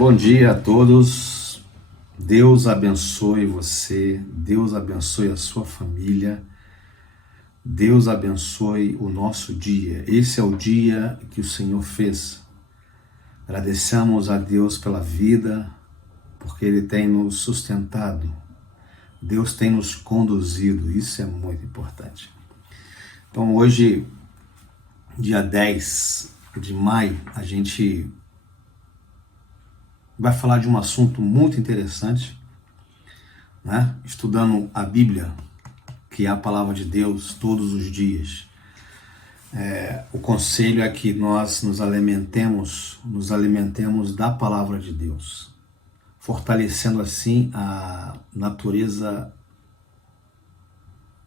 Bom dia a todos. Deus abençoe você, Deus abençoe a sua família, Deus abençoe o nosso dia. Esse é o dia que o Senhor fez. Agradecemos a Deus pela vida, porque Ele tem nos sustentado. Deus tem nos conduzido, isso é muito importante. Então hoje, dia 10 de maio, a gente vai falar de um assunto muito interessante, né? Estudando a Bíblia, que é a palavra de Deus, todos os dias. O conselho é que nós nos alimentemos da palavra de Deus, fortalecendo assim a natureza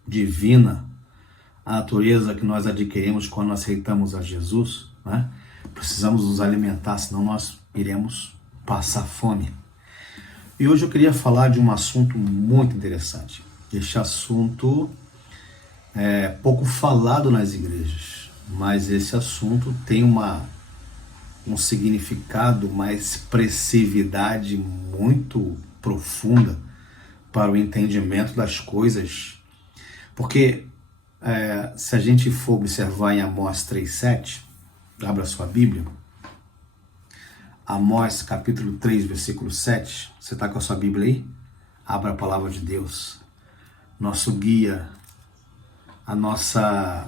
divina, a natureza que nós adquirimos quando aceitamos a Jesus, né? Precisamos nos alimentar, senão nós iremos passar fome. E hoje eu queria falar de um assunto muito interessante. Este assunto é pouco falado nas igrejas, mas esse assunto tem um significado, uma expressividade muito profunda para o entendimento das coisas. Porque se a gente for observar em Amós 3,7, abra sua Bíblia, Amós capítulo 3, versículo 7, você está com a sua Bíblia aí? Abra a palavra de Deus. Nosso guia, a nossa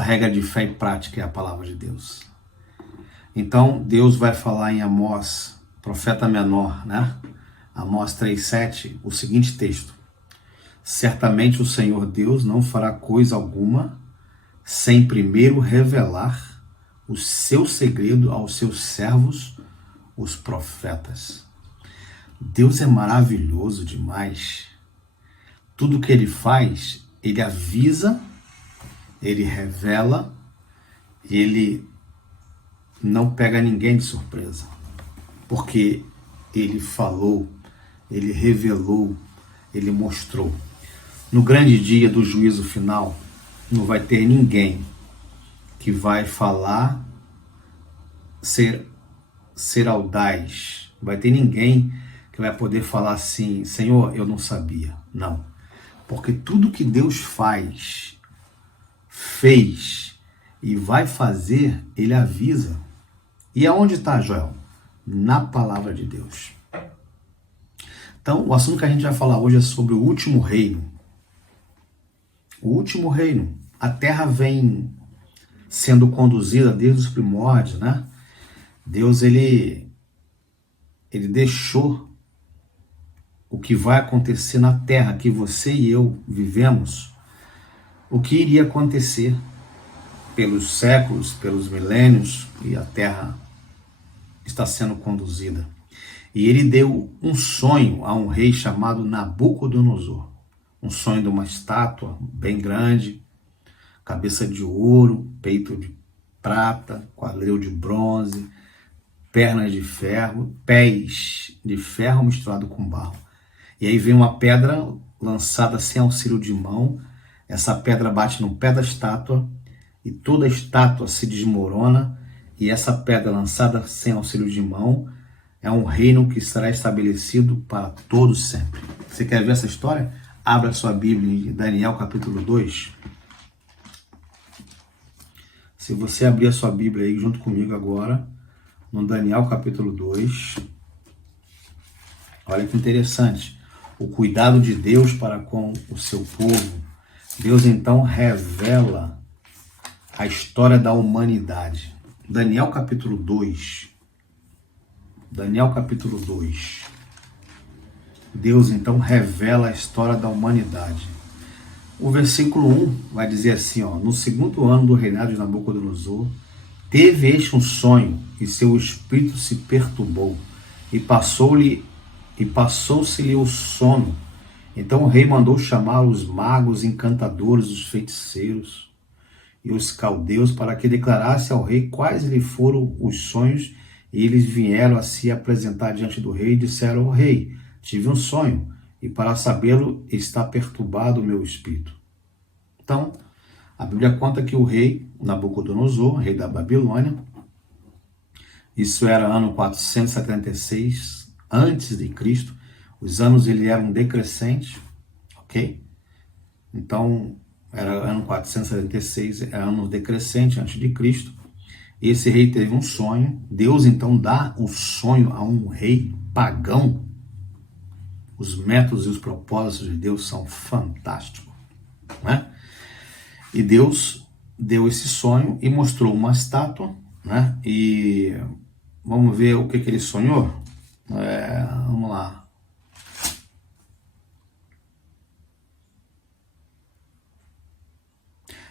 regra de fé e prática é a palavra de Deus. Então, Deus vai falar em Amós, profeta menor, né? Amós 3,7, o seguinte texto: certamente o Senhor Deus não fará coisa alguma sem primeiro revelar o seu segredo aos seus servos, os profetas. Deus é maravilhoso demais. Tudo que Ele faz, Ele avisa, Ele revela, Ele não pega ninguém de surpresa. Porque Ele falou, Ele revelou, Ele mostrou. No grande dia do juízo final, não vai ter ninguém que vai falar, ser audaz. Não vai ter ninguém que vai poder falar assim: Senhor, eu não sabia. Não. Porque tudo que Deus fez e vai fazer, Ele avisa. E aonde está, Joel? Na palavra de Deus. Então, o assunto que a gente vai falar hoje é sobre o último reino. O último reino. A terra vem sendo conduzida desde os primórdios, né? Deus, ele deixou o que vai acontecer na terra, que você e eu vivemos, o que iria acontecer pelos séculos, pelos milênios, e a terra está sendo conduzida. E ele deu um sonho a um rei chamado Nabucodonosor. Um sonho de uma estátua bem grande, cabeça de ouro, peito de prata, quadril de bronze, pernas de ferro, pés de ferro misturado com barro. E aí vem uma pedra lançada sem auxílio de mão, essa pedra bate no pé da estátua e toda a estátua se desmorona, e essa pedra lançada sem auxílio de mão é um reino que será estabelecido para todos sempre. Você quer ver essa história? Abra sua Bíblia em Daniel capítulo 2. Se você abrir a sua Bíblia aí junto comigo agora, no Daniel capítulo 2, olha que interessante, o cuidado de Deus para com o seu povo. Deus então revela a história da humanidade. Daniel capítulo 2. Daniel capítulo 2. Deus então revela a história da humanidade. O versículo 1 vai dizer assim, ó: no segundo ano do reinado de Nabucodonosor, teve este um sonho, e seu espírito se perturbou, e passou-se-lhe o sono. Então o rei mandou chamar os magos, encantadores, os feiticeiros e os caldeus, para que declarasse ao rei quais lhe foram os sonhos, e eles vieram a se apresentar diante do rei e disseram ao rei: tive um sonho, e para sabê-lo está perturbado o meu espírito. Então, a Bíblia conta que o rei Nabucodonosor, rei da Babilônia, Isso era ano 476 antes de Cristo. Os anos ele eram decrescentes, ok? Então, era ano 476, era ano decrescente antes de Cristo. Esse rei teve um sonho. Deus então dá o sonho a um rei pagão. Os métodos e os propósitos de Deus são fantásticos, né? E Deus deu esse sonho e mostrou uma estátua, né? E vamos ver o que ele sonhou? Vamos lá.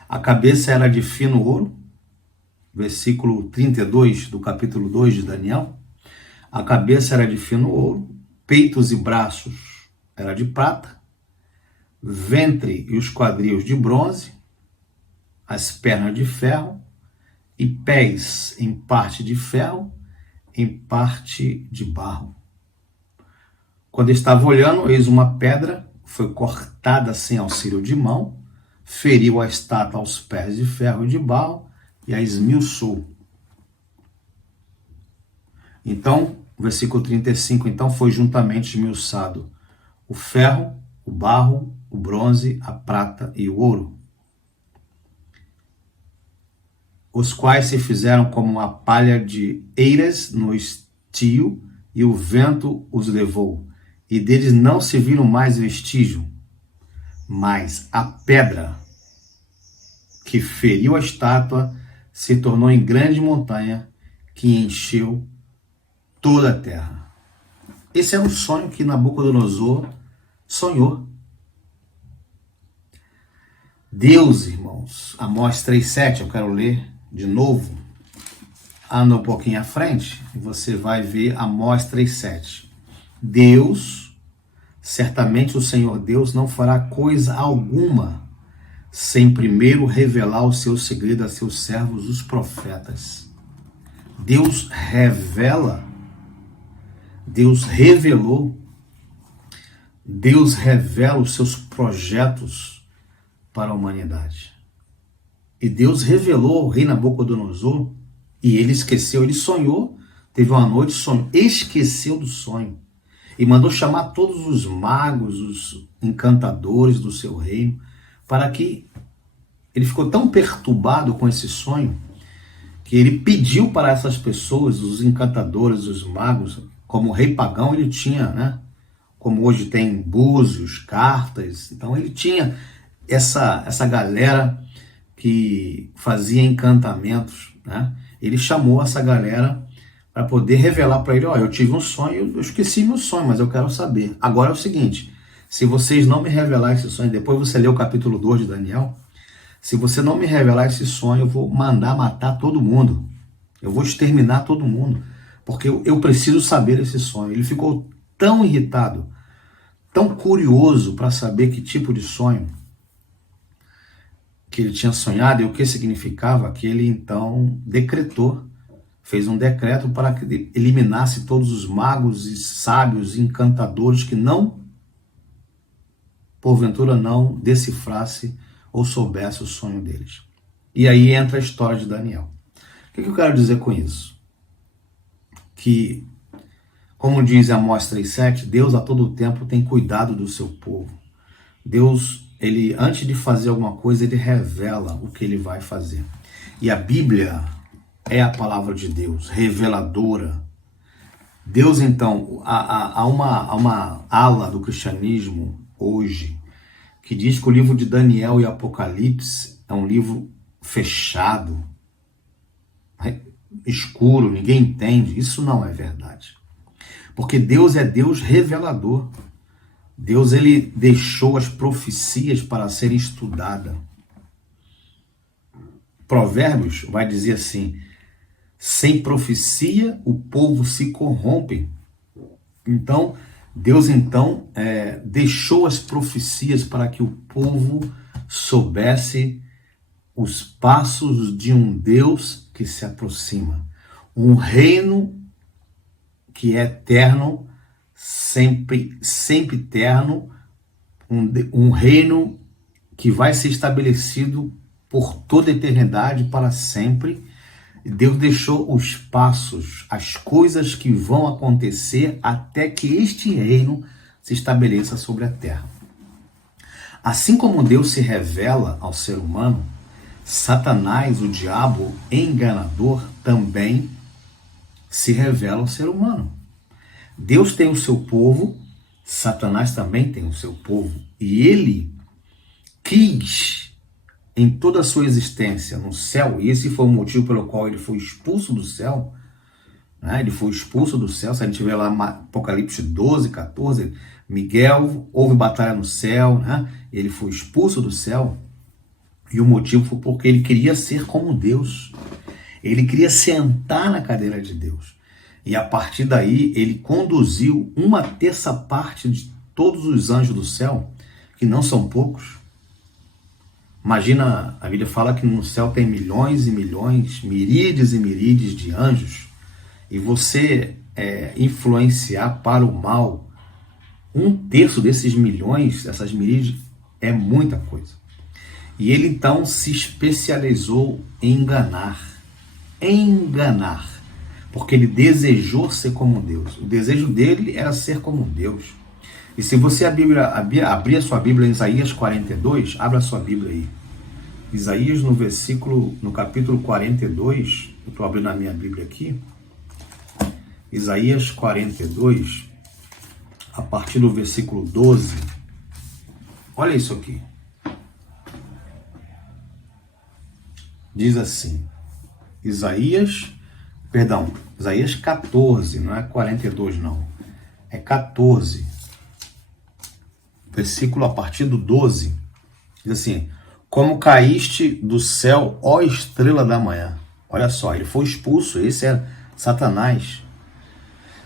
A cabeça era de fino ouro, versículo 32 do capítulo 2 de Daniel. A cabeça era de fino ouro, peitos e braços era de prata, ventre e os quadris de bronze, as pernas de ferro e pés em parte de ferro, em parte de barro. Quando estava olhando, eis uma pedra, foi cortada sem auxílio de mão, feriu a estátua aos pés de ferro e de barro e a esmiuçou. Então, versículo 35, então foi juntamente esmiuçado o ferro, o barro, o bronze, a prata e o ouro, os quais se fizeram como uma palha de eiras no estio, e o vento os levou, e deles não se viram mais vestígio. Mas a pedra que feriu a estátua se tornou em grande montanha, que encheu toda a terra. Esse é um sonho que Nabucodonosor sonhou. Deus, irmãos, Amós 3,7, eu quero ler de novo. Anda um pouquinho à frente e você vai ver Amós 3,7. Deus, certamente o Senhor Deus não fará coisa alguma sem primeiro revelar o seu segredo a seus servos, os profetas. Deus revela, Deus revelou, Deus revela os seus projetos para a humanidade. E Deus revelou ao rei Nabucodonosor, e ele esqueceu, ele sonhou, teve uma noite, sonho, esqueceu do sonho, e mandou chamar todos os magos, os encantadores do seu reino, para que ele ficou tão perturbado com esse sonho, que ele pediu para essas pessoas, os encantadores, os magos, como rei pagão ele tinha, né? Como hoje tem búzios, cartas, então ele tinha essa galera que fazia encantamentos, né? Ele chamou essa galera para poder revelar para ele, ó, eu tive um sonho, eu esqueci meu sonho, mas eu quero saber. Agora é o seguinte, se vocês não me revelar esse sonho, depois você lê o capítulo 2 de Daniel, se você não me revelar esse sonho, eu vou mandar matar todo mundo. Eu vou exterminar todo mundo, porque eu preciso saber esse sonho. Ele ficou tão irritado, tão curioso para saber que tipo de sonho que ele tinha sonhado e o que significava, que ele então decretou, fez um decreto para que eliminasse todos os magos e sábios e encantadores que não, porventura não, decifrasse ou soubesse o sonho deles. E aí entra a história de Daniel. O que eu quero dizer com isso? Que, como diz Amós 3,7, Deus a todo tempo tem cuidado do seu povo. Deus, ele, antes de fazer alguma coisa, ele revela o que ele vai fazer. E a Bíblia é a palavra de Deus, reveladora. Deus, então, há uma ala do cristianismo hoje que diz que o livro de Daniel e Apocalipse é um livro fechado, escuro, ninguém entende. Isso não é verdade. Porque Deus é Deus revelador. Deus, ele deixou as profecias para serem estudadas. Provérbios vai dizer assim, sem profecia o povo se corrompe. Então, Deus deixou as profecias para que o povo soubesse os passos de um Deus que se aproxima. Um reino que é eterno, sempre eterno, um reino que vai ser estabelecido por toda a eternidade, para sempre, Deus deixou os passos, as coisas que vão acontecer até que este reino se estabeleça sobre a terra. Assim como Deus se revela ao ser humano, Satanás, o diabo enganador, também se revela ao ser humano. Deus tem o seu povo, Satanás também tem o seu povo. E ele quis, em toda a sua existência no céu, e esse foi o motivo pelo qual ele foi expulso do céu, né? Ele foi expulso do céu. Se a gente vê lá Apocalipse 12, 14, Miguel, houve batalha no céu, né? Ele foi expulso do céu, e o motivo foi porque ele queria ser como Deus. Ele queria sentar na cadeira de Deus. E a partir daí, ele conduziu 1/3 de todos os anjos do céu, que não são poucos. Imagina, a Bíblia fala que no céu tem milhões e milhões, miríades e miríades de anjos. E você influenciar para o mal 1/3 desses milhões, dessas miríades, é muita coisa. E ele então se especializou em enganar, porque ele desejou ser como Deus. O desejo dele era ser como Deus. E se você abrir a sua Bíblia em Isaías 42, abra a sua Bíblia aí. Isaías no capítulo 42, eu estou abrindo a minha Bíblia aqui. Isaías 42, a partir do versículo 12. Olha isso aqui. Diz assim, Isaías 14, não é 42 não, é 14, versículo a partir do 12, diz assim: como caíste do céu, ó estrela da manhã. Olha só, ele foi expulso, esse era Satanás,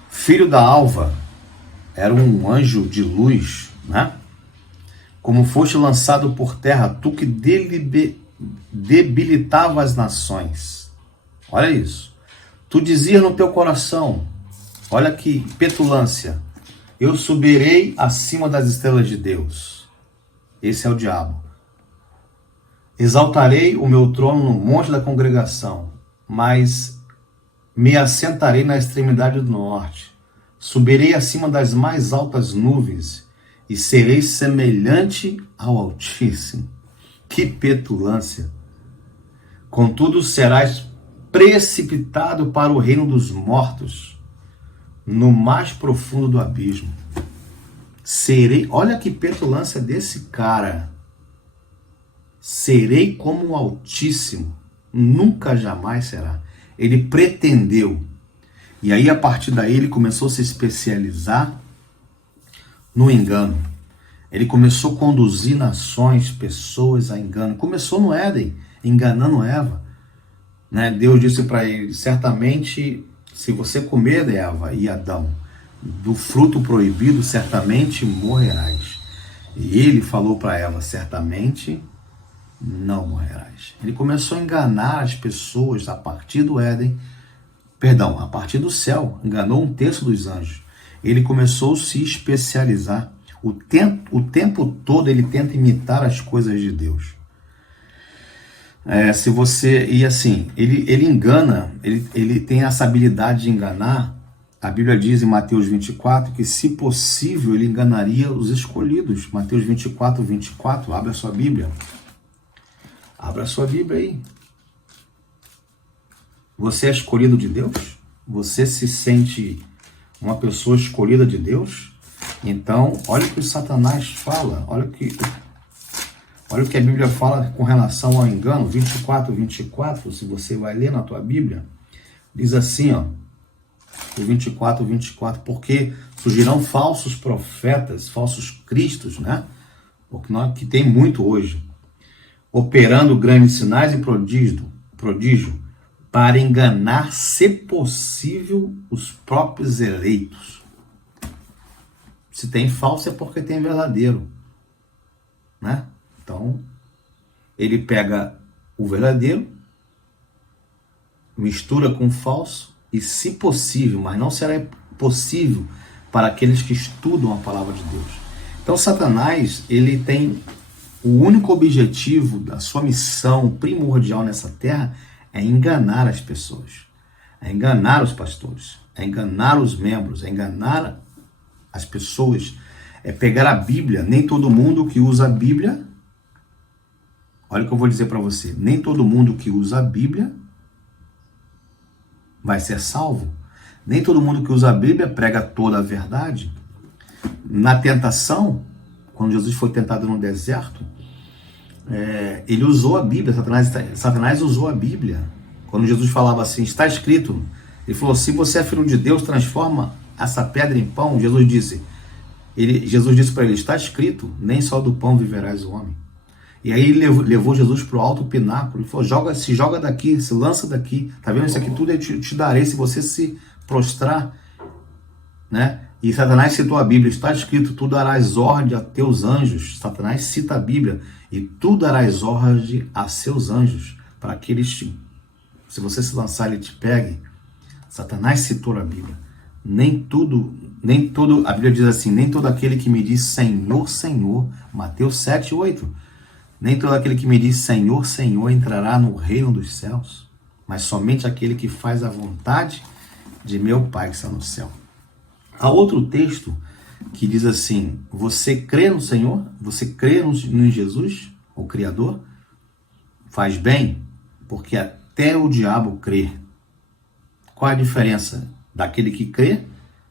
filho da alva, era um anjo de luz, né? Como foste lançado por terra, tu que debilitava as nações. Olha isso. Tu dizias no teu coração, olha que petulância, eu subirei acima das estrelas de Deus. Esse é o diabo. Exaltarei o meu trono no monte da congregação, mas me assentarei na extremidade do norte. Subirei acima das mais altas nuvens e serei semelhante ao Altíssimo. Que petulância! Contudo, serás precipitado para o reino dos mortos, no mais profundo do abismo. Olha que petulância desse cara. Serei como o Altíssimo, nunca jamais será. Ele pretendeu. E aí, a partir daí, ele começou a se especializar no engano. Ele começou a conduzir nações, pessoas a engano. Começou no Éden, enganando Eva. Né? Deus disse para ele, certamente, se você comer, Eva e Adão, do fruto proibido, certamente morrerás. E ele falou para Eva, certamente não morrerás. Ele começou a enganar as pessoas a partir do Éden, a partir do céu, enganou 1/3 dos anjos. Ele começou a se especializar. O tempo todo ele tenta imitar as coisas de Deus. E assim, ele engana, ele tem essa habilidade de enganar. A Bíblia diz em Mateus 24 que, se possível, ele enganaria os escolhidos. Mateus 24, 24, abre a sua Bíblia. Abra a sua Bíblia aí. Você é escolhido de Deus? Você se sente uma pessoa escolhida de Deus? Então, olha o que o Satanás fala, olha o que a Bíblia fala com relação ao engano, 24, 24, se você vai ler na tua Bíblia, diz assim, ó, o 24, 24, porque surgirão falsos profetas, falsos cristos, né? Que tem muito hoje, operando grandes sinais e prodígio, para enganar, se possível, os próprios eleitos. Se tem falso é porque tem verdadeiro, né? Então, ele pega o verdadeiro, mistura com o falso e, se possível, mas não será possível para aqueles que estudam a palavra de Deus. Então, Satanás, ele tem o único objetivo da sua missão primordial nessa terra é enganar as pessoas, é enganar os pastores, é enganar os membros, é enganar as pessoas, é pegar a Bíblia. Nem todo mundo que usa a Bíblia, olha o que eu vou dizer para você, nem todo mundo que usa a Bíblia vai ser salvo. Nem todo mundo que usa a Bíblia prega toda a verdade. Na tentação, quando Jesus foi tentado no deserto, ele usou a Bíblia, Satanás usou a Bíblia. Quando Jesus falava assim, está escrito, ele falou, se você é filho de Deus, transforma essa pedra em pão. Jesus disse para ele, está escrito, nem só do pão viverás o homem. E aí ele levou Jesus para o alto pináculo e falou, se joga daqui, se lança daqui, tá vendo? Isso aqui tudo eu te darei se você se prostrar, né? E Satanás citou a Bíblia, está escrito, tu darás ordem a teus anjos. Satanás cita a Bíblia, e tu darás ordem a seus anjos, para que eles, se você se lançar, ele te pegue. Satanás citou a Bíblia. Nem todo, a Bíblia diz assim, nem todo aquele que me diz Senhor, Senhor, Mateus 7:8, nem todo aquele que me diz Senhor, Senhor entrará no reino dos céus, mas somente aquele que faz a vontade de meu Pai que está no céu. Há outro texto que diz assim, você crê no Senhor? Você crê em Jesus, o Criador? Faz bem, porque até o diabo crê. Qual a diferença daquele que crê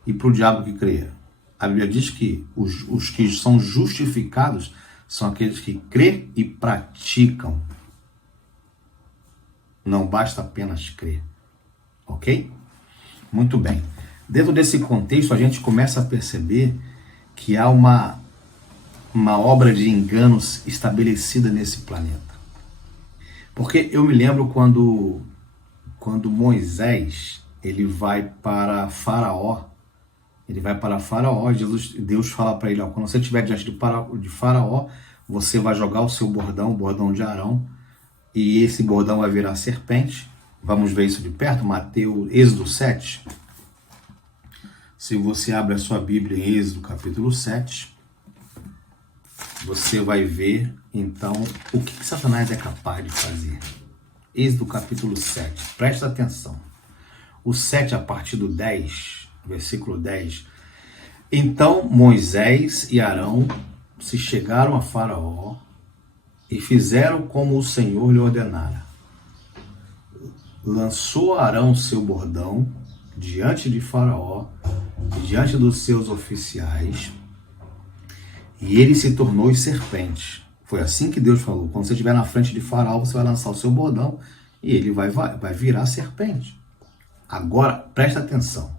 e para o diabo que crê? A Bíblia diz que os que são justificados são aqueles que crê e praticam. Não basta apenas crer. Ok? Muito bem. Dentro desse contexto, a gente começa a perceber que há uma obra de enganos estabelecida nesse planeta. Porque eu me lembro quando Moisés ele vai para Faraó, Deus fala para ele, ó, quando você estiver diante de Faraó, você vai jogar o seu bordão, o bordão de Arão, e esse bordão vai virar serpente. Vamos ver isso de perto, Êxodo 7. Se você abre a sua Bíblia em Êxodo capítulo 7, você vai ver, então, o que Satanás é capaz de fazer. Êxodo capítulo 7, presta atenção. O 7, a partir do 10, versículo 10. Então Moisés e Arão se chegaram a Faraó e fizeram como o Senhor lhe ordenara. Lançou Arão seu bordão diante de Faraó e diante dos seus oficiais, e ele se tornou serpente. Foi assim que Deus falou, quando você estiver na frente de Faraó, você vai lançar o seu bordão e ele vai virar serpente. Agora, presta atenção.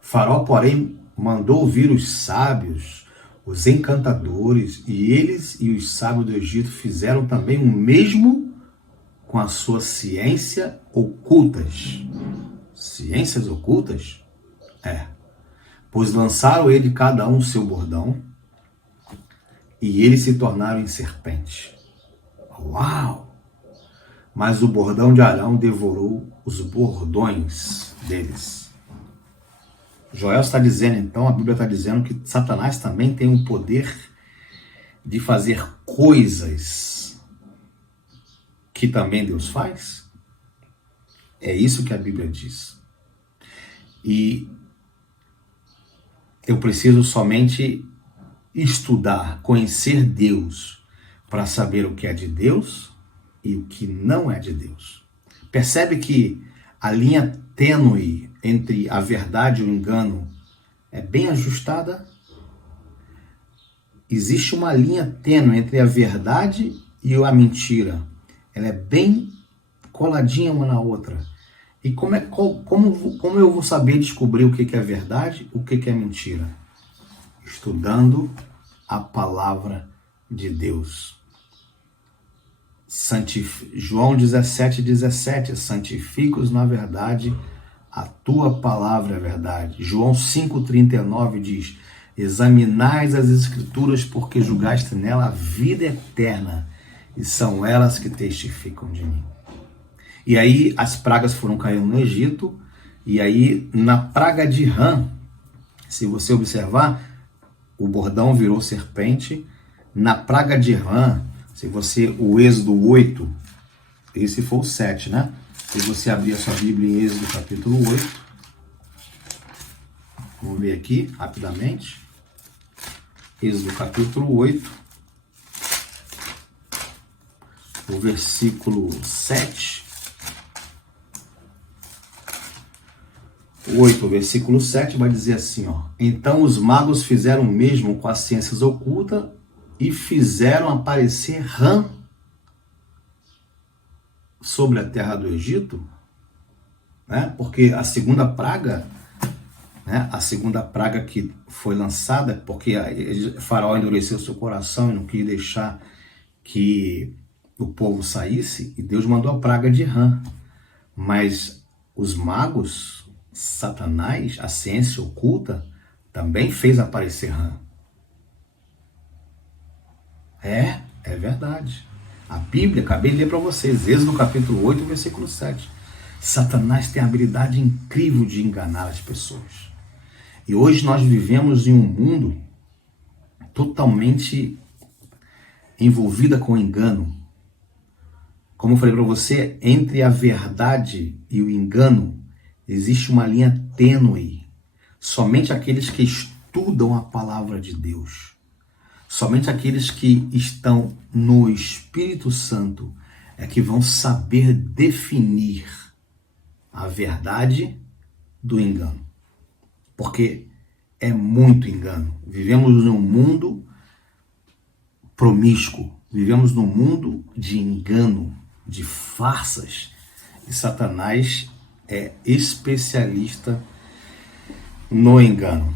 Faraó, porém, mandou vir os sábios, os encantadores, e eles e os sábios do Egito fizeram também o mesmo com a sua ciência ocultas. Ciências ocultas? Pois lançaram ele cada um seu bordão, e eles se tornaram em serpente. Uau! Mas o bordão de Arão devorou os bordões deles. Joel está dizendo, então, a Bíblia está dizendo que Satanás também tem o poder de fazer coisas que também Deus faz? É isso que a Bíblia diz. E eu preciso somente estudar, conhecer Deus, para saber o que é de Deus e o que não é de Deus. Percebe que a linha tênue entre a verdade e o engano é bem ajustada? Existe uma linha tênue entre a verdade e a mentira. Ela é bem coladinha uma na outra. E como eu vou saber descobrir o que é verdade, o que é mentira? Estudando a palavra de Deus. João 17:17, santifica-os na verdade, a tua palavra é verdade. João 5:39 diz, examinais as escrituras porque julgaste nela a vida eterna, e são elas que testificam de mim. E aí as pragas foram caindo no Egito, e aí na praga de Rã, se você observar, o bordão virou serpente. Na praga de Rã, o Êxodo 8, esse foi o 7, né? Se você abrir a sua Bíblia em Êxodo capítulo 8, vamos ver aqui rapidamente. Êxodo capítulo 8, o versículo 7. 8, o versículo 7 vai dizer assim, ó. Então os magos fizeram o mesmo com as ciências ocultas e fizeram aparecer rã sobre a terra do Egito, né? Porque a segunda praga, né? A segunda praga que foi lançada, porque Faraó endureceu seu coração e não quis deixar que o povo saísse, e Deus mandou a praga de rã. Mas os magos, Satanás, a ciência oculta, também fez aparecer rã. É verdade. A Bíblia, acabei de ler para vocês, Êxodo capítulo 8, versículo 7. Satanás tem a habilidade incrível de enganar as pessoas. E hoje nós vivemos em um mundo totalmente envolvido com engano. Como eu falei para você, entre a verdade e o engano, existe uma linha tênue. Somente aqueles que estudam a palavra de Deus, somente aqueles que estão no Espírito Santo é que vão saber definir a verdade do engano. Porque é muito engano. Vivemos num mundo promíscuo, vivemos num mundo de engano, de farsas. E Satanás é especialista no engano.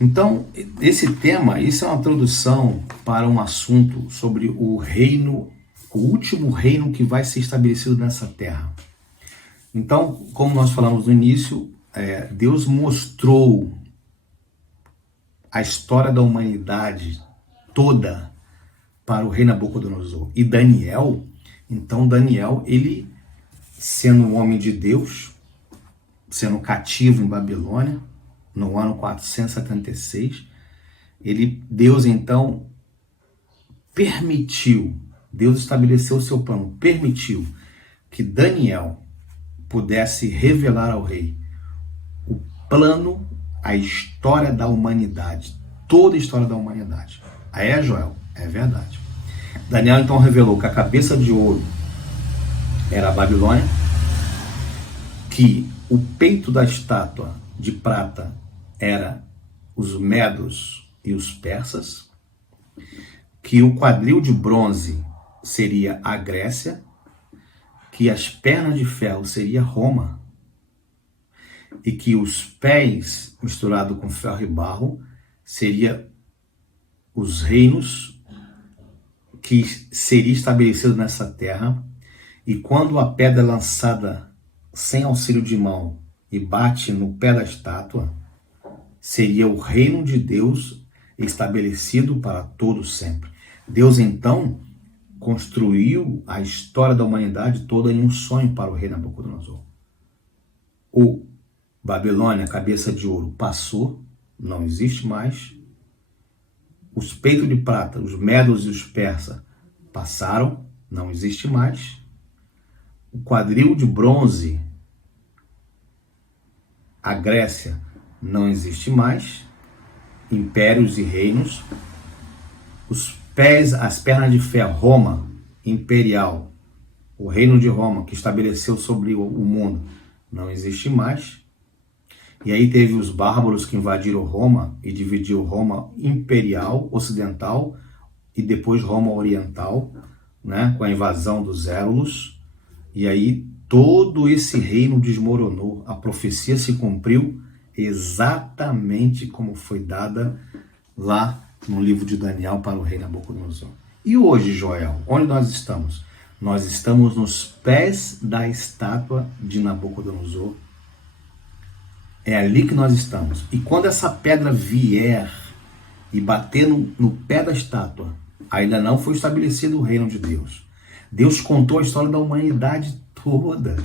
Então, esse tema, isso é uma introdução para um assunto sobre o reino, o último reino que vai ser estabelecido nessa terra. Então, como nós falamos no início, Deus mostrou a história da humanidade toda para o rei Nabucodonosor. E Daniel, ele sendo um homem de Deus, sendo cativo em Babilônia, no ano 476, Deus então permitiu, Deus estabeleceu o seu plano, permitiu que Daniel pudesse revelar ao rei o plano, a história da humanidade, toda a história da humanidade. Aí Joel, é verdade. Daniel então revelou que a cabeça de ouro era a Babilônia, que o peito da estátua de prata era os medos e os persas, que o quadril de bronze seria a Grécia, que as pernas de ferro seria Roma, e que os pés misturado com ferro e barro seria os reinos que seria estabelecido nessa terra. E quando a pedra é lançada sem auxílio de mão e bate no pé da estátua, seria o reino de Deus estabelecido para todo sempre. Deus então construiu a história da humanidade toda em um sonho para o rei Nabucodonosor. O Babilônia, cabeça de ouro, passou, não existe mais. Os peitos de prata, os medos e os persas passaram, não existe mais. O quadril de bronze, a Grécia, não existe mais. Impérios e reinos. Os pés, as pernas de ferro, Roma, imperial, o reino de Roma que estabeleceu sobre o mundo, não existe mais. E aí teve os bárbaros que invadiram Roma e dividiu Roma imperial, ocidental, e depois Roma oriental, né, com a invasão dos Éulos. E aí todo esse reino desmoronou. A profecia se cumpriu exatamente como foi dada lá no livro de Daniel para o rei Nabucodonosor. E hoje, Joel, onde nós estamos? Nós estamos nos pés da estátua de Nabucodonosor. É ali que nós estamos. E quando essa pedra vier e bater no pé da estátua, ainda não foi estabelecido o reino de Deus. Deus contou a história da humanidade toda.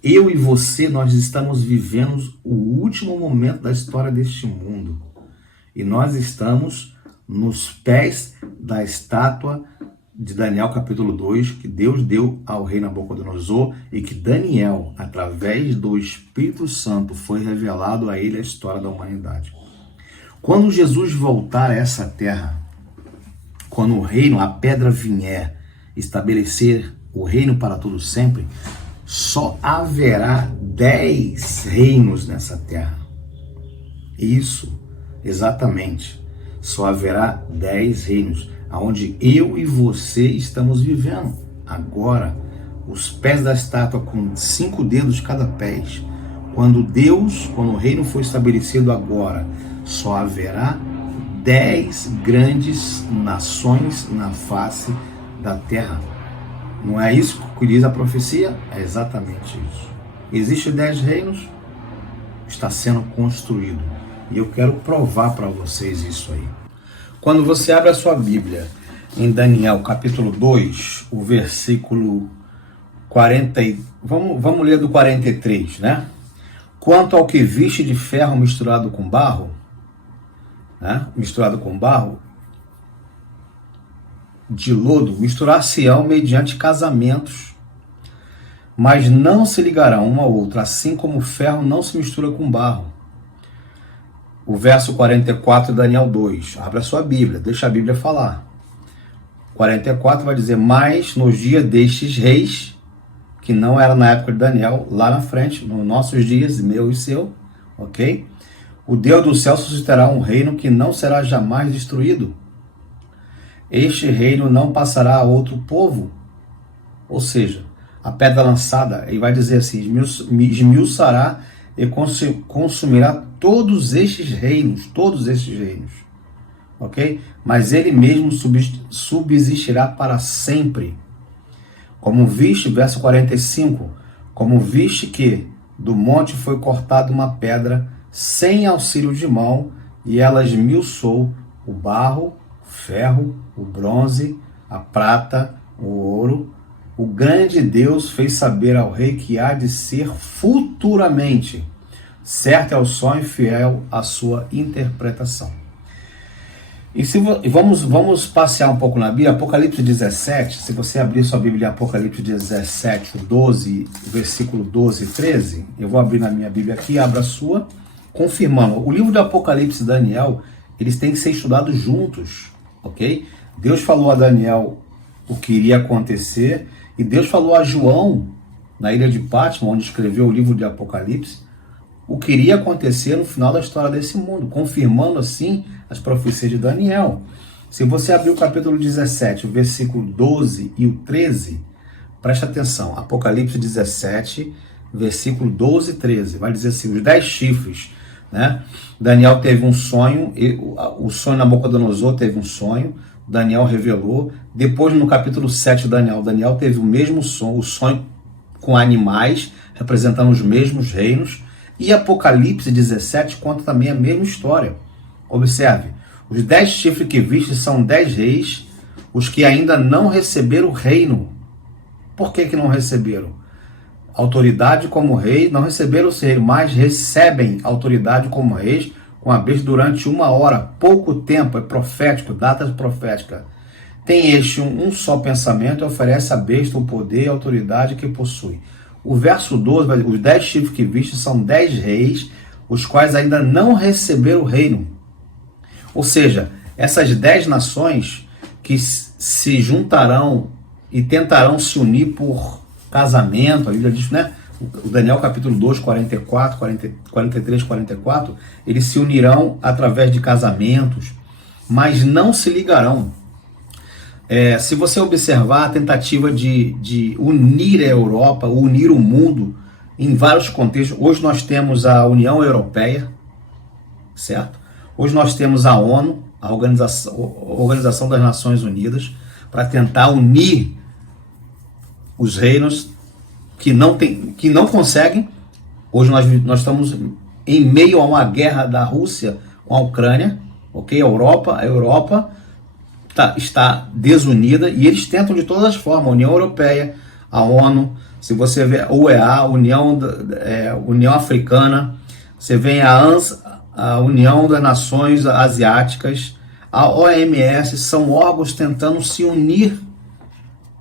Eu e você, nós estamos vivendo o último momento da história deste mundo. E nós estamos nos pés da estátua de Daniel capítulo 2, que Deus deu ao rei Nabucodonosor e que Daniel, através do Espírito Santo, foi revelado a ele a história da humanidade. Quando Jesus voltar a essa terra, quando o reino, a pedra vier, estabelecer o reino para todo sempre, só haverá 10 reinos nessa terra. Isso, exatamente. Só haverá 10 reinos, onde eu e você estamos vivendo agora. Os pés da estátua com 5 dedos cada pé. Quando o reino for estabelecido agora, só haverá 10 grandes nações na face da terra. Não é isso que diz a profecia? É exatamente isso. Existem 10 reinos, está sendo construído. E eu quero provar para vocês isso aí. Quando você abre a sua Bíblia em Daniel capítulo 2, o versículo 40, vamos ler do 43, né? Quanto ao que viste de ferro misturado com barro, né? Misturado com barro, de lodo, misturar-se-ão mediante casamentos, mas não se ligarão um ao outro, assim como o ferro não se mistura com barro. O verso 44 de Daniel 2, abre a sua Bíblia, deixa a Bíblia falar. 44 vai dizer, mas nos dias destes reis, que não era na época de Daniel, lá na frente, nos nossos dias, meu e seu, ok? O Deus do céu suscitará um reino que não será jamais destruído. Este reino não passará a outro povo. Ou seja, a pedra lançada, ele vai dizer assim, esmiuçará e consumirá todos estes reinos, ok? Mas ele mesmo subsistirá para sempre. Como viste, verso 45, como viste que do monte foi cortada uma pedra sem auxílio de mão, e ela esmiuçou o barro, o ferro, o bronze, a prata, o ouro. O grande Deus fez saber ao rei que há de ser futuramente. Certo é o sonho, fiel à sua interpretação. E vamos passear um pouco na Bíblia, Apocalipse 17, se você abrir sua Bíblia em Apocalipse 17, 12, versículo 12 e 13, eu vou abrir na minha Bíblia aqui, abra a sua, confirmando. O livro do Apocalipse e Daniel, eles têm que ser estudados juntos, ok? Deus falou a Daniel o que iria acontecer, e Deus falou a João, na ilha de Patmos, onde escreveu o livro de Apocalipse, o que iria acontecer no final da história desse mundo, confirmando assim as profecias de Daniel. Se você abrir o capítulo 17, o versículo 12 e o 13, presta atenção, Apocalipse 17, versículo 12 e 13, vai dizer assim, os 10 chifres, né? Daniel teve um sonho, o sonho Nabucodonosor teve um sonho, Daniel revelou. Depois no capítulo 7 de Daniel teve o mesmo sonho, o sonho com animais, representando os mesmos reinos. E Apocalipse 17 conta também a mesma história. Observe, os 10 chifres que viste são 10 reis, os que ainda não receberam o reino. Por que não receberam? Autoridade como rei, não receberam o seu reino, mas recebem autoridade como reis com a besta durante 1 hora, pouco tempo, é profético, datas proféticas. Tem este um só pensamento e oferece à besta o poder e a autoridade que possui. O verso 12, os 10 chifres que viste são 10 reis, os quais ainda não receberam o reino. Ou seja, essas 10 nações que se juntarão e tentarão se unir por casamento, a Bíblia diz, né? O Daniel capítulo 2, 44, 43, 44, eles se unirão através de casamentos, mas não se ligarão. Se você observar a tentativa de unir a Europa, unir o mundo em vários contextos, hoje nós temos a União Europeia, certo? Hoje nós temos a ONU, a Organização das Nações Unidas, para tentar unir os reinos que não conseguem. Hoje nós estamos em meio a uma guerra da Rússia com a Ucrânia, ok? A Europa está desunida e eles tentam de todas as formas, a União Europeia, a ONU, se você vê a UEA, a União Africana, você vê a União das Nações Asiáticas, a OMS, são órgãos tentando se unir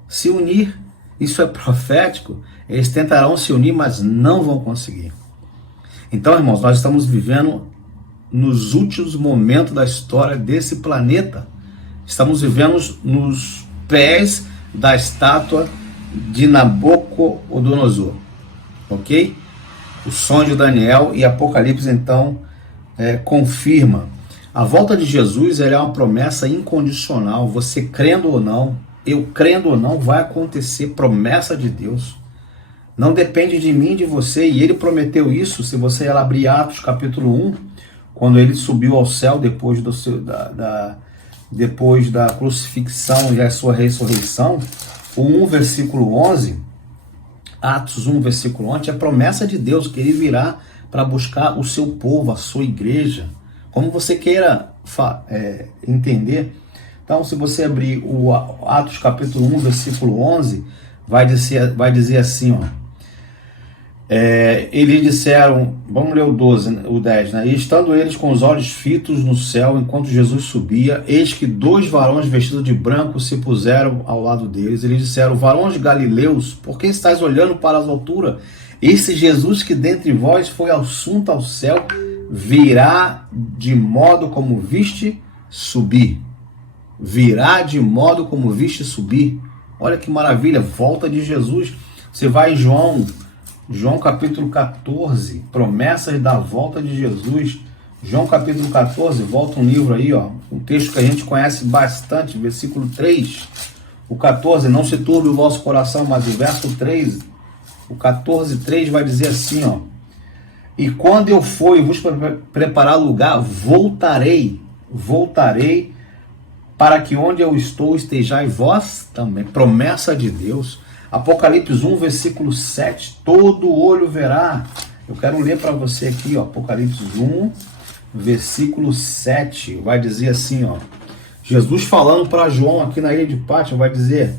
se unir. Isso é profético. Eles tentarão se unir, mas não vão conseguir. Então, irmãos, nós estamos vivendo nos últimos momentos da história desse planeta. Estamos vivendo nos pés da estátua de Nabucodonosor. Ok? O sonho de Daniel e Apocalipse, então, confirma. A volta de Jesus é uma promessa incondicional. Você crendo ou não, eu crendo ou não, vai acontecer. Promessa de Deus. Não depende de mim, de você. E ele prometeu isso. Se você abrir Atos capítulo 1, quando ele subiu ao céu depois depois da crucifixão e a sua ressurreição, o 1 versículo 11, Atos 1 versículo 11, é a promessa de Deus que ele virá para buscar o seu povo, a sua igreja. Como você queira entender. Então, se você abrir o Atos capítulo 1 versículo 11, vai dizer assim, ó. Eles disseram, vamos ler o 10, né? E estando eles com os olhos fitos no céu, enquanto Jesus subia, eis que 2 varões vestidos de branco se puseram ao lado deles. Eles disseram, varões galileus, por que estáis olhando para as alturas? Esse Jesus que dentre vós foi assunto ao céu, virá de modo como viste subir. Virá de modo como viste subir. Olha que maravilha, volta de Jesus. Você vai em João capítulo 14, promessas da volta de Jesus. João capítulo 14, volta um livro aí, ó, um texto que a gente conhece bastante, versículo 3. O 14, não se turbe o vosso coração, mas o verso 3, o 14, 3 vai dizer assim, ó. E quando eu for e vos preparar lugar, voltarei para que onde eu estou estejais vós também. Promessa de Deus. Apocalipse 1, versículo 7, todo olho verá. Eu quero ler para você aqui, ó, Apocalipse 1, versículo 7, vai dizer assim, ó, Jesus falando para João aqui na ilha de Pátmos, vai dizer,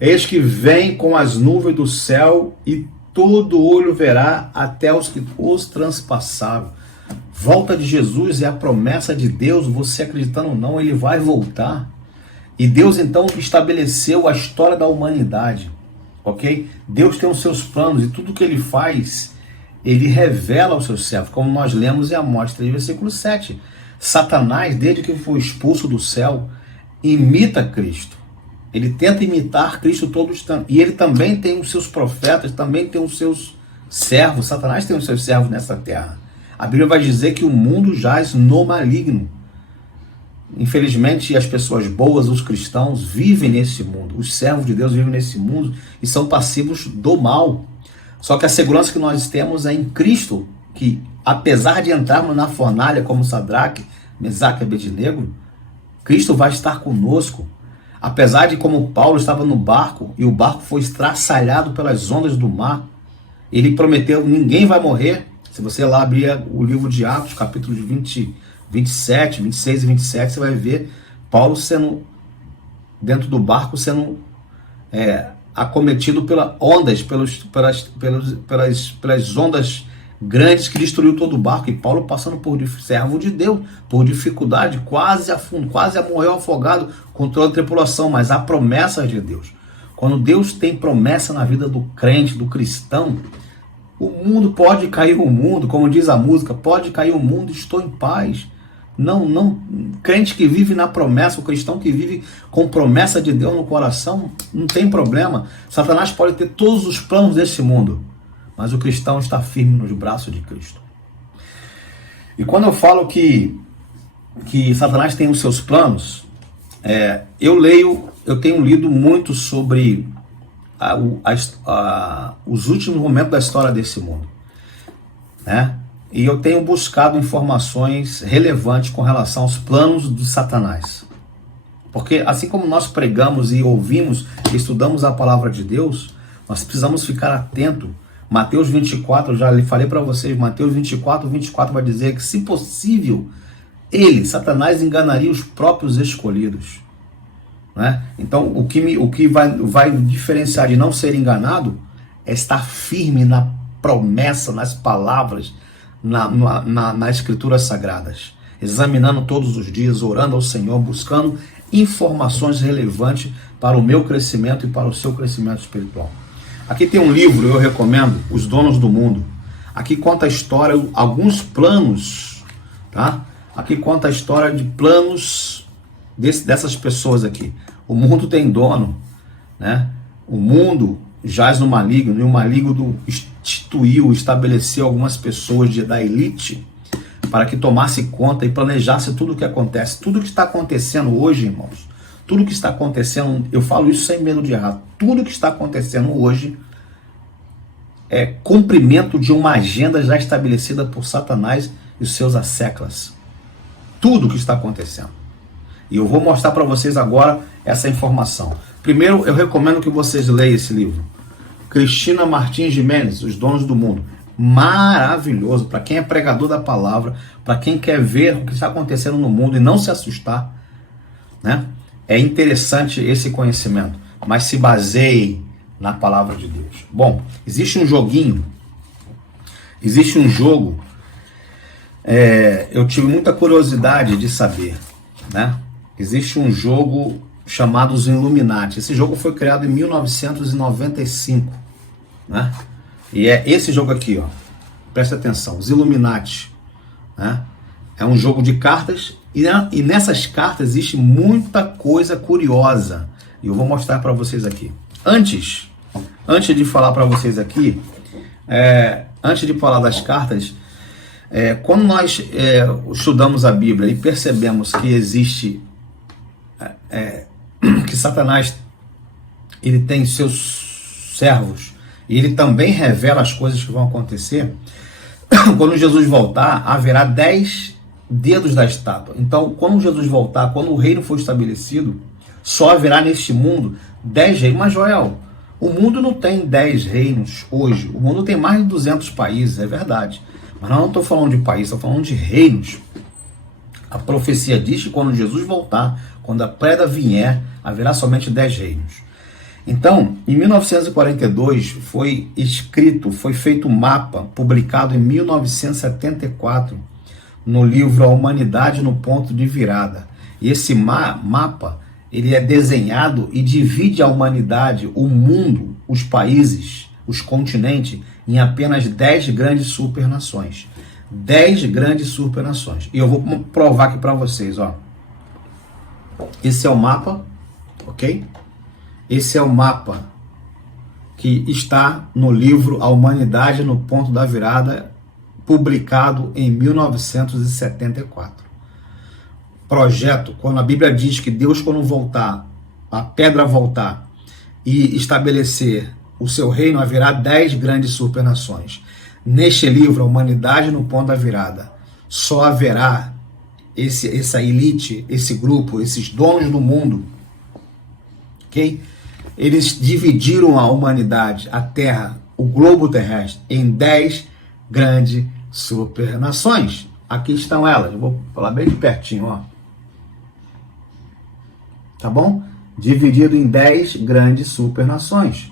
eis que vem com as nuvens do céu e todo olho verá, até os que os transpassaram. Volta de Jesus é a promessa de Deus, você acreditando ou não, ele vai voltar. E Deus então estabeleceu a história da humanidade. Ok? Deus tem os seus planos e tudo que ele faz, ele revela aos seus servos, como nós lemos em Amós 3, versículo 7. Satanás, desde que foi expulso do céu, imita Cristo. Ele tenta imitar Cristo todo instante. E ele também tem os seus profetas, também tem os seus servos. Satanás tem os seus servos nessa terra. A Bíblia vai dizer que o mundo jaz no maligno. Infelizmente, as pessoas boas, os cristãos, vivem nesse mundo. Os servos de Deus vivem nesse mundo e são passivos do mal. Só que a segurança que nós temos é em Cristo, que apesar de entrarmos na fornalha como Sadraque, Mesaque e Abednego, Cristo vai estar conosco. Apesar de como Paulo estava no barco e o barco foi estraçalhado pelas ondas do mar, ele prometeu, ninguém vai morrer. Se você lá abrir o livro de Atos, capítulos 27, 26 e 27, você vai ver Paulo sendo, dentro do barco, sendo acometido pelas ondas, pelas ondas grandes que destruiu todo o barco. E Paulo passando por servo de Deus, por dificuldade, quase morreu afogado com toda a tripulação, mas há promessas de Deus. Quando Deus tem promessa na vida do crente, do cristão, o mundo pode cair, como diz a música, pode cair o mundo, estou em paz. Não, crente que vive na promessa, o cristão que vive com promessa de Deus no coração, não tem problema. Satanás pode ter todos os planos desse mundo, mas o cristão está firme nos braços de Cristo. E quando eu falo que Satanás tem os seus planos, eu tenho lido muito sobre os últimos momentos da história desse mundo, né? E eu tenho buscado informações relevantes com relação aos planos de Satanás. Porque assim como nós pregamos e ouvimos, estudamos a palavra de Deus, nós precisamos ficar atento. Mateus 24, eu já falei para vocês, Mateus 24 vai dizer que, se possível, Satanás, enganaria os próprios escolhidos. Né? Então, o que vai diferenciar de não ser enganado é estar firme na promessa, nas palavras, nas escrituras sagradas, examinando todos os dias, orando ao Senhor, buscando informações relevantes para o meu crescimento e para o seu crescimento espiritual. Aqui tem um livro, eu recomendo, Os Donos do Mundo. Aqui conta a história, alguns planos, tá? Aqui conta a história de planos dessas pessoas aqui. O mundo tem dono, né? O mundo jaz no maligno, e o maligno estabeleceu algumas pessoas da elite para que tomasse conta e planejasse tudo o que acontece. Tudo que está acontecendo hoje, irmãos, tudo que está acontecendo, eu falo isso sem medo de errar, tudo que está acontecendo hoje é cumprimento de uma agenda já estabelecida por Satanás e os seus asseclas. Tudo que está acontecendo. E eu vou mostrar para vocês agora essa informação. Primeiro, eu recomendo que vocês leiam esse livro. Cristina Martins Gimenez, Os Donos do Mundo. Maravilhoso para quem é pregador da palavra, para quem quer ver o que está acontecendo no mundo e não se assustar, né? É interessante esse conhecimento, mas se baseie na palavra de Deus. Bom, existe um joguinho, existe um jogo, eu tive muita curiosidade de saber, né? Existe um jogo chamado Os Illuminati. Esse jogo foi criado em 1995, né? E é esse jogo aqui, ó. Presta atenção, Os Illuminati, né? É um jogo de cartas e nessas cartas existe muita coisa curiosa. E eu vou mostrar para vocês aqui. Antes de falar para vocês aqui, antes de falar das cartas, quando nós estudamos a Bíblia e percebemos que existe, que Satanás ele tem seus servos e ele também revela as coisas que vão acontecer, quando Jesus voltar, haverá 10 dedos da estátua. Então, quando Jesus voltar, quando o reino for estabelecido, só haverá neste mundo 10 reinos. Mas, Joel, o mundo não tem 10 reinos hoje. O mundo tem mais de 200 países, é verdade. Mas não estou falando de país, estou falando de reinos. A profecia diz que quando Jesus voltar, quando a preda vier, haverá somente 10 reinos. Então, em 1942, foi feito um mapa, publicado em 1974, no livro A Humanidade no Ponto de Virada. E esse mapa, ele é desenhado e divide a humanidade, o mundo, os países, os continentes, em apenas 10 grandes supernações. 10 grandes supernações. E eu vou provar aqui para vocês, ó. Esse é o mapa, ok? Esse é o mapa que está no livro A Humanidade no Ponto da Virada, publicado em 1974. Projeto, quando a Bíblia diz que Deus, quando voltar, a pedra voltar e estabelecer o seu reino, haverá 10 grandes supernações. Neste livro, A Humanidade no Ponto da Virada, só haverá essa elite, esse grupo, esses donos do mundo, ok? Eles dividiram a humanidade, a Terra, o globo terrestre, em 10 grandes supernações. Aqui estão elas, eu vou falar bem de pertinho, ó. Tá bom? Dividido em 10 grandes supernações.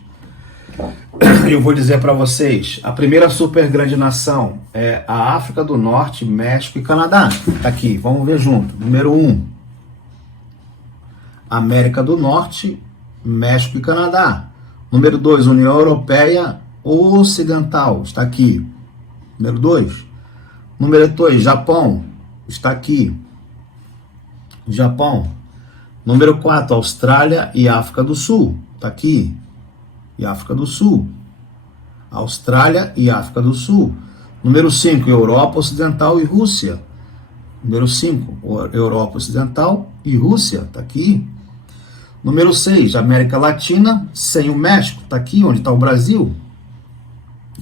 Eu vou dizer para vocês, a primeira super grande nação é a África do Norte, México e Canadá. Tá aqui, vamos ver junto. Número 1, América do Norte, México e Canadá. Número 2, União Europeia Ocidental, está aqui. Número 2. Número 2, Japão, está aqui. Japão. Número 4, Austrália e África do Sul, está aqui. E África do Sul. Austrália e África do Sul. Número 5, Europa Ocidental e Rússia. Número 5, Europa Ocidental e Rússia, está aqui. Número 6, América Latina, sem o México, está aqui onde está o Brasil.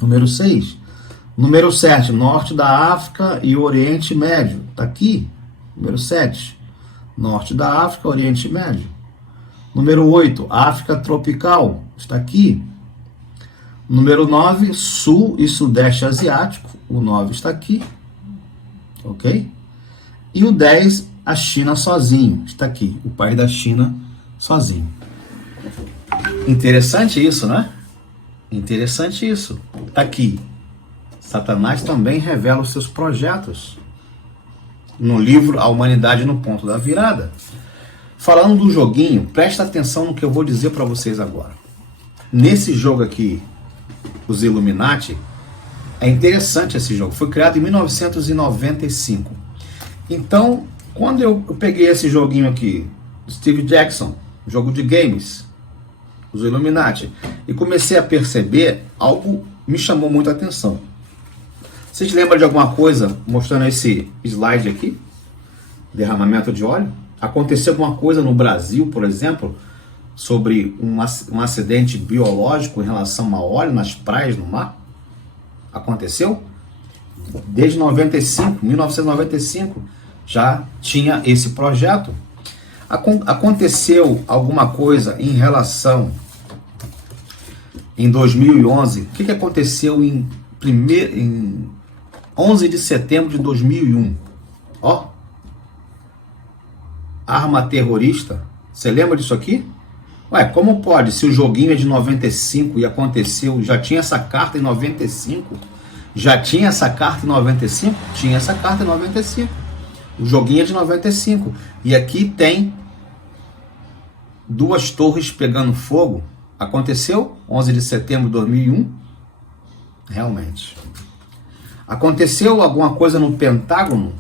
Número 6. Número 7, Norte da África e Oriente Médio, está aqui. Número 7, Norte da África, Oriente Médio. Número 8, África Tropical, está aqui. Número 9, Sul e Sudeste Asiático, o 9 está aqui. Ok? E o 10, a China sozinho, está aqui. O país da China sozinho. Interessante isso, né? Interessante isso. Está aqui. Satanás também revela os seus projetos no livro A Humanidade no Ponto da Virada. Falando do joguinho, presta atenção no que eu vou dizer para vocês agora. Nesse jogo aqui, os Illuminati, é interessante esse jogo. Foi criado em 1995. Então, quando eu peguei esse joguinho aqui, Steve Jackson, jogo de games, os Illuminati, e comecei a perceber, algo me chamou muito a atenção. Vocês lembram de alguma coisa mostrando esse slide aqui? Derramamento de óleo? Aconteceu alguma coisa no Brasil, por exemplo, sobre um acidente biológico em relação a óleo nas praias, no mar? Aconteceu? Desde 1995, já tinha esse projeto. Aconteceu alguma coisa em relação em 2011? O que aconteceu em 11 de setembro de 2001? Ó, arma terrorista. Você lembra disso aqui? Ué, como pode? Se o joguinho é de 95 e aconteceu, já tinha essa carta em 95? Já tinha essa carta em 95? Tinha essa carta em 95. O joguinho é de 95. E aqui tem duas torres pegando fogo. Aconteceu? 11 de setembro de 2001? Realmente. Aconteceu alguma coisa no Pentágono?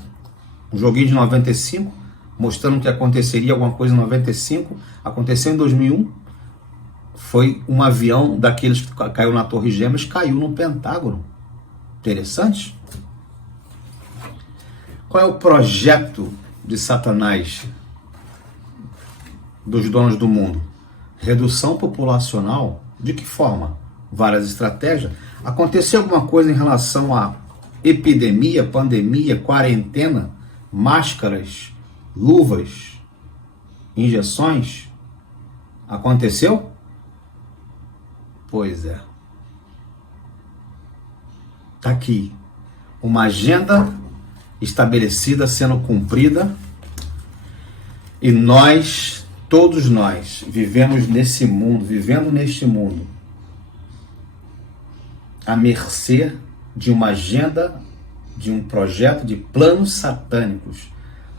Um joguinho de 95? Mostrando que aconteceria alguma coisa em 95, aconteceu em 2001, foi um avião daqueles que caiu na Torre Gêmeas, caiu no Pentágono. Interessante. Qual é o projeto de Satanás, dos donos do mundo? Redução populacional. De que forma? Várias estratégias. Aconteceu alguma coisa em relação a epidemia, pandemia, quarentena, máscaras, luvas, injeções? Aconteceu? Pois é. Está aqui uma agenda estabelecida sendo cumprida, e nós, todos nós, vivendo neste mundo, à mercê de uma agenda, de um projeto, de planos satânicos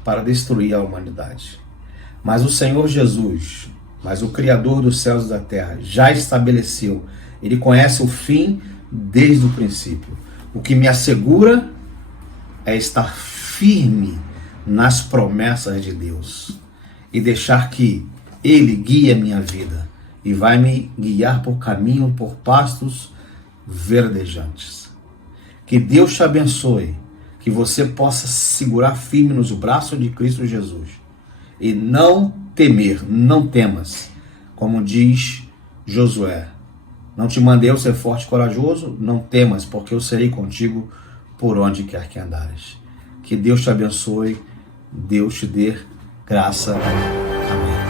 para destruir a humanidade. Mas o Senhor Jesus, mas o Criador dos céus e da terra, já estabeleceu. Ele conhece o fim desde o princípio. O que me assegura é estar firme nas promessas de Deus e deixar que Ele guie a minha vida e vai me guiar por caminho, por pastos verdejantes. Que Deus te abençoe, que você possa segurar firme nos braços de Cristo Jesus e não temer, não temas, como diz Josué. Não te mandei eu ser forte e corajoso? Não temas, porque eu serei contigo por onde quer que andares. Que Deus te abençoe, Deus te dê graça. Amém.